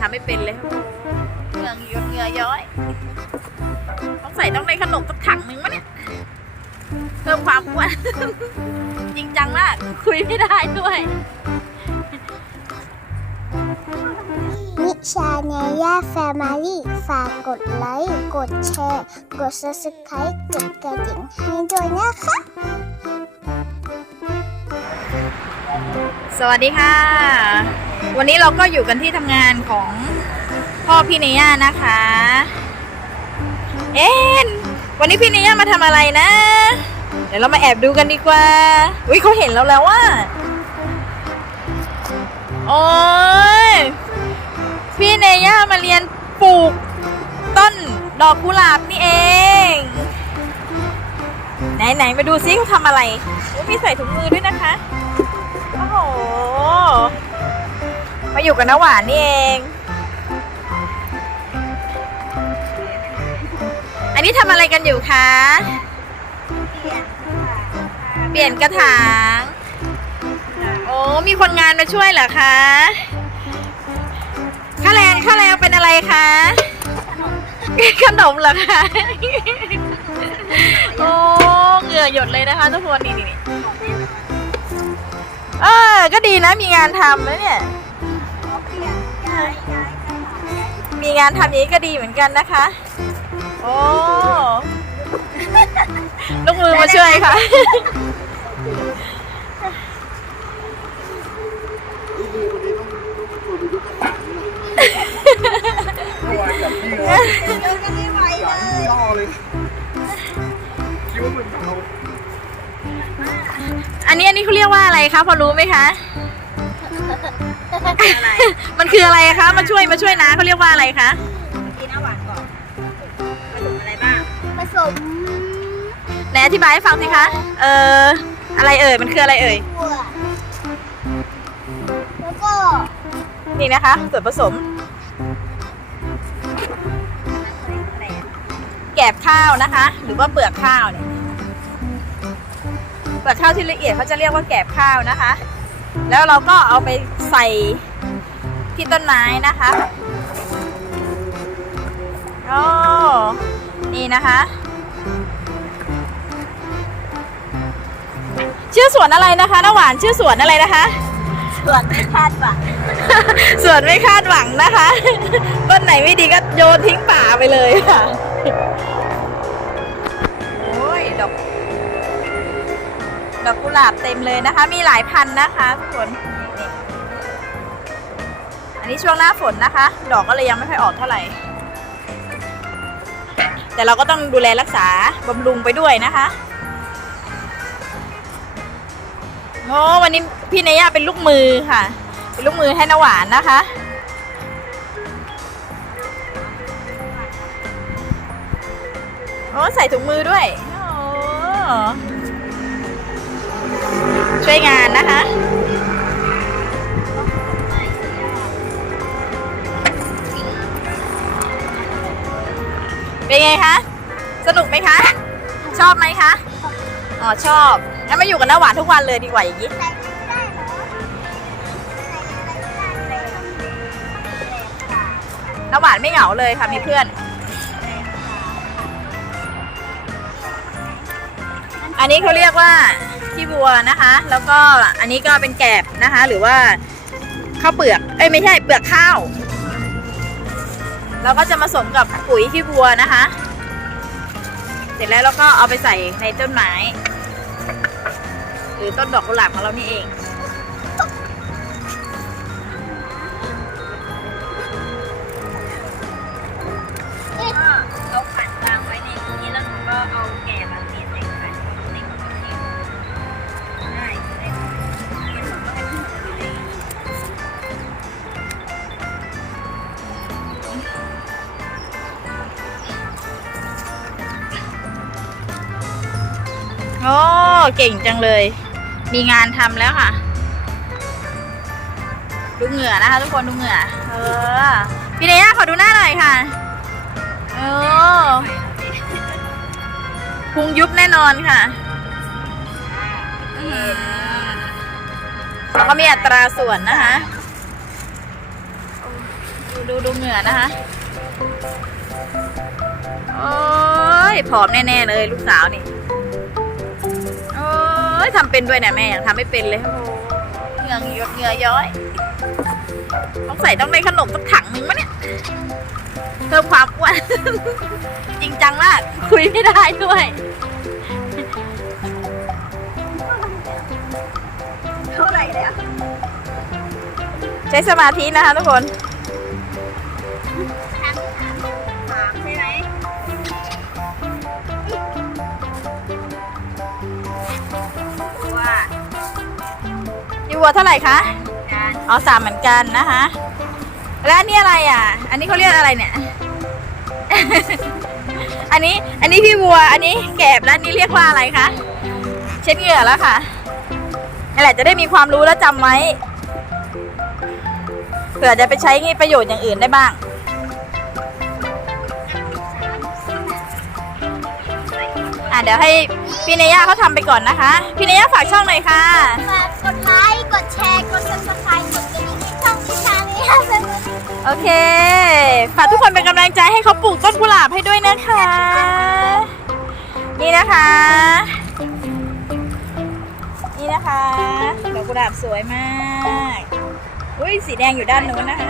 ทำไม่เป็นเลยเหงื่อหยดเหงื่อย้อยต้องใส่ต้องในขนมสักถังหนึ่งมะเนี่ยเพิ่มความอ้วนจริงจังมากคุยไม่ได้ด้วยนิชาเนย่าแฟมิลี่ฝากกดไลค์ กดแชร์ กด subscribe กดกระดิ่งให้ด้วยนะคะสวัสดีค่ะ วันนี้เราก็อยู่กันที่ทำงานของพ่อพี่เนย่านะคะ เอ็นวันนี้พี่เนย่ามาทำอะไรนะ เดี๋ยวเรามาแอบดูกันดีกว่าอุ้ยเขาเห็นเราแล้วว่าโอ้ยพี่เนย่ามาเรียนปลูกต้นดอกกุหลาบนี่เอง ไหนไหนมาดูซิเขาทำอะไรมีใส่ถุงมือด้วยนะคะ โอ้โห มาอยู่กับน้าหวานนี่เอง อันนี้ทำอะไรกันอยู่คะ เปลี่ยนกระถาง โอ้ มีคนงานมาช่วยเหรอคะ ค่าแรงค่าแรงเป็นอะไรคะ ขนมเหรอคะ โอ้เหงื่อหยดเลยนะคะทุกคนนี่นี่นี่เออ ก็ดีนะมีงานทำแล้วเนี่ย มีงานทำอย่างนี้ก็ดีเหมือนกันนะคะ โอ้ลูกมือมาช่วยค่ะเมื่อวานจับพี่เลยหลังย่อเลยคิดว่ามันเบาอันนี้อันนี้เขาเรียกว่าอะไรคะพอรู้ไหมคะ มันคืออะไรคะ มาช่วยมาช่วยนะเขาเรียกว่าอะไรคะผสมไหนอธิบายให้ฟังสิคะ เอออะไรเอ่ย มันคืออะไรเอ่ย ถั่วแล้วก็นี่นะคะส่วนผสม แกบข้าวนะคะ หรือว่าเปลือกข้าวเนี่ย เปลือกข้าวที่ละเอียดเขาจะเรียกว่าแกบข้าวนะคะ แล้วเราก็เอาไป ใส่ที่ต้นไม้นะคะโอ้นี่นะคะ ชื่อสวนอะไรนะคะน้าหวานชื่อสวนอะไรนะคะส่วนไม่คาดหวังส่วนไม่คาดหวังนะคะ ต้นไหนไม่ดีก็โยนทิ้งป่าไปเลยค่ะ โอ้ยดอกดอกกุหลาบเต็มเลยนะคะ มีหลายพันนะคะทุกคน นี่นี่อันนี้ช่วงหน้าฝนนะคะ ดอกก็เลยยังไม่ค่อยออกเท่าไหร่ แต่เราก็ต้องดูแลรักษาบำรุงไปด้วยนะคะโอ้วันนี้พี่เนย่าเป็นลูกมือค่ะ เป็นลูกมือให้น้าหวานนะคะ โอ้ใส่ถุงมือด้วย โอ้ช่วยงานนะคะ เป็นไงคะ สนุกไหมคะ ชอบไหมคะ อ๋อชอบงั้นมาอยู่กับน้าหวานทุกวันเลยดีกว่าอย่างนี้หน้าหวานไม่เหงาเลยค่ะมีเพื่อน อันนี้เขาเรียกว่าขี้บัวนะคะ แล้วก็อันนี้ก็เป็นแกบนะคะ หรือว่าข้าวเปลือก เอ้ยไม่ใช่เปลือกข้าว เราก็จะผสมกับปุ๋ยขี้บัวนะคะ เสร็จแล้วเราก็เอาไปใส่ในต้นไม้ หรือต้นดอกกุหลาบของเรานี่เอง อ้เก่งจังเลย มีงานทำแล้วค่ะ ดูเหงื่อนะคะ ทุกคนดูเหงื่อ เออ พี่เนย่าขอดูหน้าหน่อยค่ะ เออพุงยุบแน่นอนค่ะอื้อหือเขามีอัตราส่วนนะคะ ดูดูดูเหงื่อนะคะ โอ้ยผอมแน่ ๆ เลยลูกสาวนี่ ยทำเป็นด้วยเนี่ยแม่ยังทำไม่เป็นเลยโอ้โหเหงื่อเหงื่อเหงื่อย้อยต้องใส่ต้องได้ขนมสักถังหนึ่งมะเนี่ยเพิ่มความอ้วน จริงจังมากคุยไม่ได้ด้วยเท่าไหร่แล้วใช้สมาธินะคะทุกคน วัวเท่าไหร่คะการอ๋อสามเหมือนกันนะคะ แล้วอันนี้อะไรอะ อันนี้เขาเรียกอะไรเนี่ย อันนี้ อันนี้พี่วัว อันนี้แกบแล้วนนี้เรียกว่าอะไรคะ เช็ดเหงื่อแล้วค่ะนี่นแหละจะได้มีความรู้แล้วจำไว้ เผื่อจะไปใช้ประโยชน์อย่างอื่นได้บ้าง อะเดี๋ยวให้พี่เนย่าเขาทำไปก่อนนะคะ พี่เนย่าฝากช่องหน่อยค่ะ ฝากกดไลค์ โอเค ฝากทุกคนเป็นกำลังใจให้เขาปลูกต้นกุหลาบให้ด้วยนะคะ นี่นะคะ นี่นะคะดอกกุหลาบสวยมาก อุ้ยสีแดงอยู่ด้านนู้นนะคะ